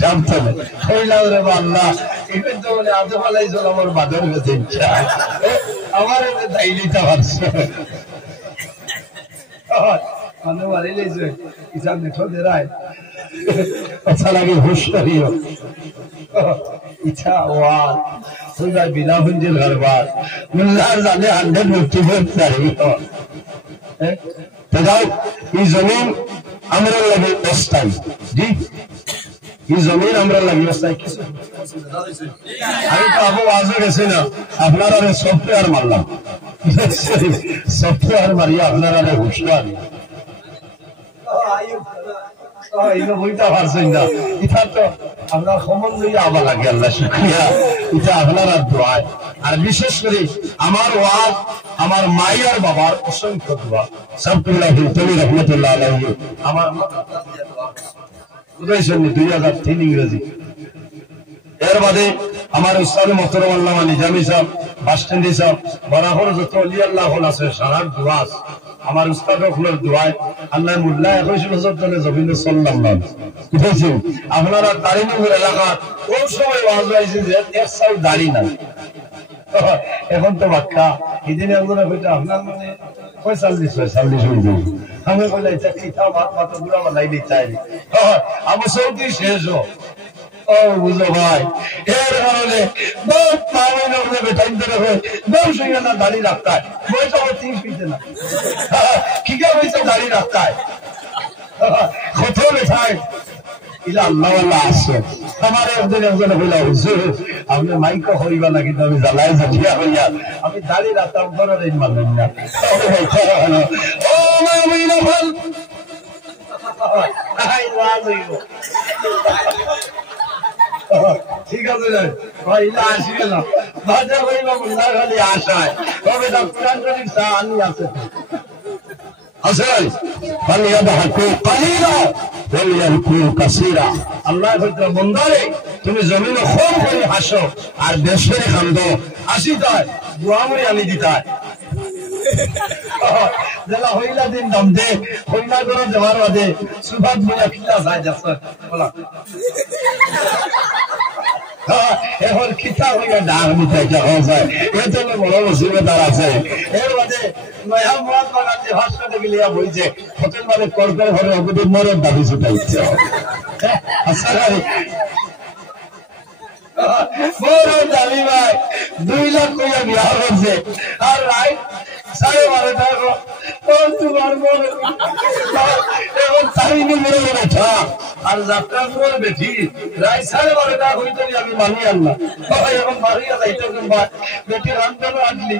সাবধানে কইলাম রে আল্লাহ এটা তো বলে আজ ফালাই চল আমার বাদর হয়েছে আমার দায়ী নিতে পারছে মানে মারি লেছে কিসান নেঠো দে রায় अच्छा लगे होश करियो इच्छा वार सुना बिना मंजिल घर बार मुल्लार जाने 100 मुफ्ती में चाहिए तो जाओ ये जमीन हमरा लगे अस्थाई जी ये जमीन हमरा लगे अस्थाई किस আমি তো আবু ওয়াজে গেছি না আপনারা সফটওয়্যার মারলাম সফটওয়্যার মারিয়া আপনারা হুঁশিয়ার এটা বইটা পারছেন না এটা তো আমরা ক্ষমন লইয়া আবার লাগে আল্লাহ শুকরিয়া এটা আপনারা দোয়া আর বিশেষ করে আমার ওয়াজ আমার মায়ের বাবার অসংখ্য দোয়া সাবতুল্লাহ তুমি রহমাতুল্লাহ আলাইহি আমার মাতা দিয়ে দোয়া উদয়সন 2003 ইংরেজি এর বাদে আমার উস্তাদ মোহতরম আল্লামা নিজামী সাহেব বাসস্ট্যান্ডি সাহেব বরাবর যত ওলি আল্লাহ আছে সারার দোয়া আমার উস্তাদ হলের দোয়ায় আল্লাহ মোল্লা 21 বছর ধরে জমিনে সাল্লাল্লাহ বুঝেছেন আপনারা তারিনগর এলাকা কোন সময় ওয়াজ হইছে যে এক সাল দাড়ি নাই এখন তো বাক্কা এদিনে আমরা কইতা আপনার মানে 45 হইছে আমি বলে এটা কি তা মাথা পুরো বানাই দিতে আমি সৌদি শেষ ও বুঝো ভাই এর কারণে বহুত পাওয়ার উপরে বেটাইন ধরে হয় বহু সঙ্গে না দাড়ি রাখতা है মই তো 3 ফিট না কি কে হইছে দাড়ি রাখতা है কত বেটাই ইলা আল্লাহ আল্লাহ আছে আমারে একদিন একজন বলা হুজুর আপনি মাইক হইবা না কিন্তু আমি জ্বালাই জাতিয়া হইয়া আমি দাড়ি রাখতাম বড় দিন মানলেন না ও মামিনা বল আই ওয়াজ হইব ঠিক আছে ভাই ইলা আসবে না বাজার হইবা মুল্লাহ খালি আশায় তবে তো কোরআন শরীফ সাহানি আছে আসল ফালিয়াদহাকু কালিলা ওয়ালিয়াবকু কাসীরা আল্লাহ বলতে বন্দারে তুমি জমিনে খুব করে হাসো আর দেশের খান্দো আসিতায় দুয়ামই আমি দিতায় জেলা হইলা দিন দম দে হইলা করে দেওয়ার বাদে সুবাদ বলে কিলা যায় যাচ্ছে বলা এখন খিতা হইয়া ডাক নিতে যাওয়া যায় এর জন্য বড় মুসিবতার আছে এর বাদে নয়া মহাত্মা গান্ধী ভাষণে গেলিয়া বইছে হোটেল মানে করকর ঘরে অবদিন মরের দাবি ছুটাইছে আচ্ছা বড় দাবি ভাই 2 লাখ কইয়া বিয়া করছে আর রাইট 12:30 টাকা কোন তোমার মন এখন তারিনি মরে বেঠা আর যাত্রা করে বেঠি রাইট 12:30 টাকা হইতো আমি মানি আনলা এখন মারিয়া যাইতো কিংবা বেটি রান্তানো আনলি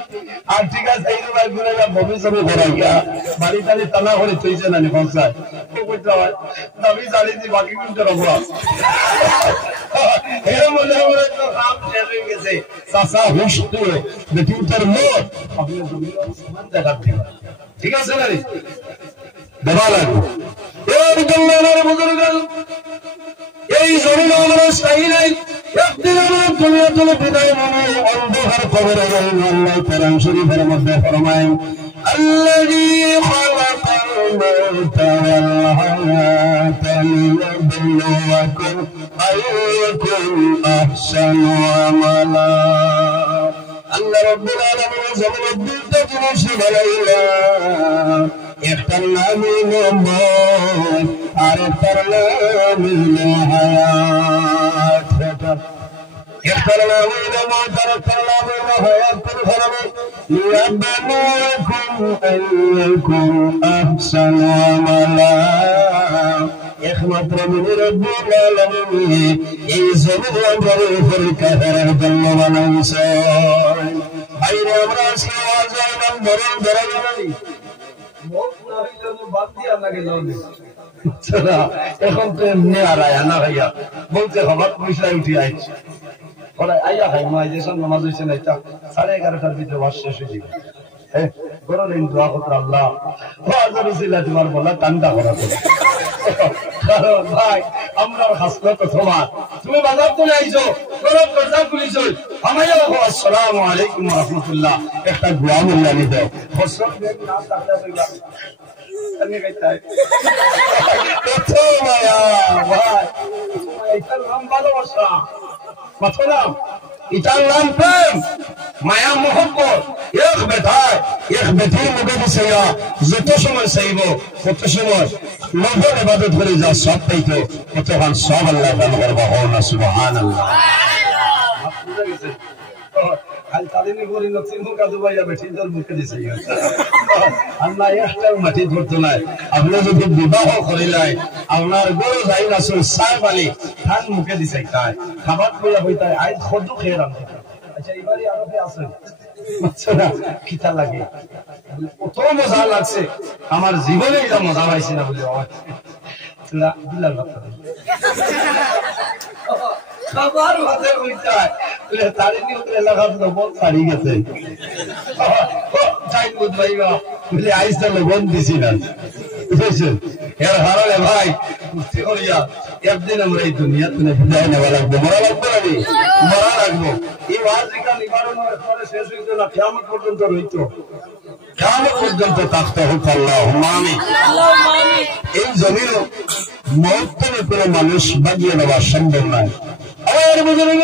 আর ঠিক আছে এই ভাই ঘুরে যা ভবিষ্যতে ঘোরা গিয়া বাড়ি তালি তালা করে থইছে না নি পৌঁছায় ও কইতে হয় দাবি জানি দি বাকি কিন্তু রবো এর মনে মনে তো কাম শেষ হয়ে গেছে চাচা হুশ দিয়ে বেটিটার মোট আপনি সমান দেখাতে ঠিক আছে না রে দেবা লাগবে এই জন্মের বুজুর্গ এই জমিন আমরা চাই নাই একদিন আমরা দুনিয়া থেকে বিদায় মানে অন্ধকার কবরে যাই আল্লাহ কোরআন শরীফের মধ্যে ফরমায় الذي خلق الموت والحياة ليبلوكم أيكم أحسن عملا الله رب العالمين زمن الدين تجنش بليلا اخترنا من الموت اخترنا من الحياة اخترنا من الموت اخترنا من الحياة كل فرمي ليبلوكم أيكم أحسن عملا একমাত্র মিনি রব্বুল আলামিন এই জমিন আমরার উপর কাফেরের জন্য বানাইছে বাইরে আমরা আজকে ওয়াজ আইলাম বরং ধরাই মত না হইলে তো বাদ দিয়া লাগে লওনি চলা এখন তো এমনি আর আয়া না ভাইয়া বলতে হবাত পয়সা উঠি আইছে ওরা আইয়া ভাই মা যে সব নামাজ হইছে না এটা 11:30টার ভিতরে ওয়াজ শেষ হয়ে যাবে বড় দিন দোয়া করতে আল্লাহ ওয়াজের উসিলা তোমার বলা টান্ডা করা কারণ ভাই আমরা হাসপাতাল তোমার তুমি বাজার করে আইছো গরব দরজা খুলিছো আমায় আসসালামু আলাইকুম ওয়া রাহমাতুল্লাহ একটা দোয়া বললা নি দাও ফসল না তাকলা কত মায়া ভাই, এটার নাম ভালোবাসা, কত নাম, এটার নাম প্রেম, মায়া মোহব্বত। এক বেটায় এক বেটির মুখে দিছে যত সময় চাইব কত সময় নফল ইবাদত করে যা সব পাইতো কতক্ষণ সব আল্লাহ দান করবা। হো না সুবহানাল্লাহ। আপনি যদি বিবাহ করিলাই আপনার গরু যাই আসল চাই পালি ধান মুখে দিছে খায় খাবার কইয়া বইতাই আজ খদু খেয়ে রাখতে। আচ্ছা এবারে আরো আছে কিতা লাগে, কত মজা লাগছে, আমার জীবনে এটা মজা পাইছি না বলে খাবার মাঝে উইটায় তারি এলাকার লবণ ছাড়ি গেছে বলে আইসা লবণ দিছি না বুঝেছেন। এর হারালে ভাই কুস্তি করিয়া একদিন আমরা এই দুনিয়া তুলে বিদায় নেওয়া লাগবো, মরা লাগবো নাকি মরা লাগবো। এই ওয়াজিকা নিবারণ শেষ হইতো না, কিয়ামত পর্যন্ত রইতো, কিয়ামত পর্যন্ত থাকতে হতো। আল্লাহুম্মা আমিন। এই জমিন মৌতনে কোনো মানুষ বাগিয়ে নেওয়া সম্ভব নয়। আমার বুজুর্গ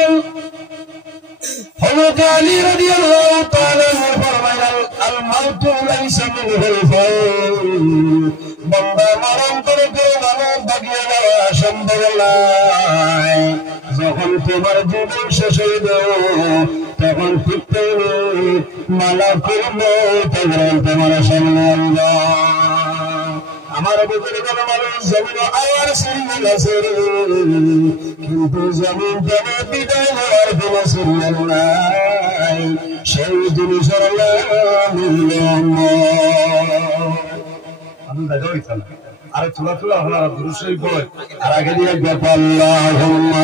হযরত আলী রাদিয়াল্লাহু তাআলা ফরমাইলেন আল মাউতু লাইসা মিনহুল ফাউল, বান্দা মরণ করে কোনো মানুষ বাগিয়ে নেওয়া সম্ভব নয়। যখন তোমার জীবন শেষ হইবে তখন ফিরতে মালাকুল মউত তোমার সামনে আনবে। আমার বুজুর্গের মানুষ জমিন আওয়ার সিরিয়াল আছে কিন্তু জমিন থেকে বিদায় হওয়ার কোন সিরিয়াল নাই, সেই জিনিসের নাম আমি দেখা হইতাম। আরে থোড়া থোড়া আপনারা দুরূদ শরীফ পড়েন আর আগে দিয়ে আল্লাহুম্মা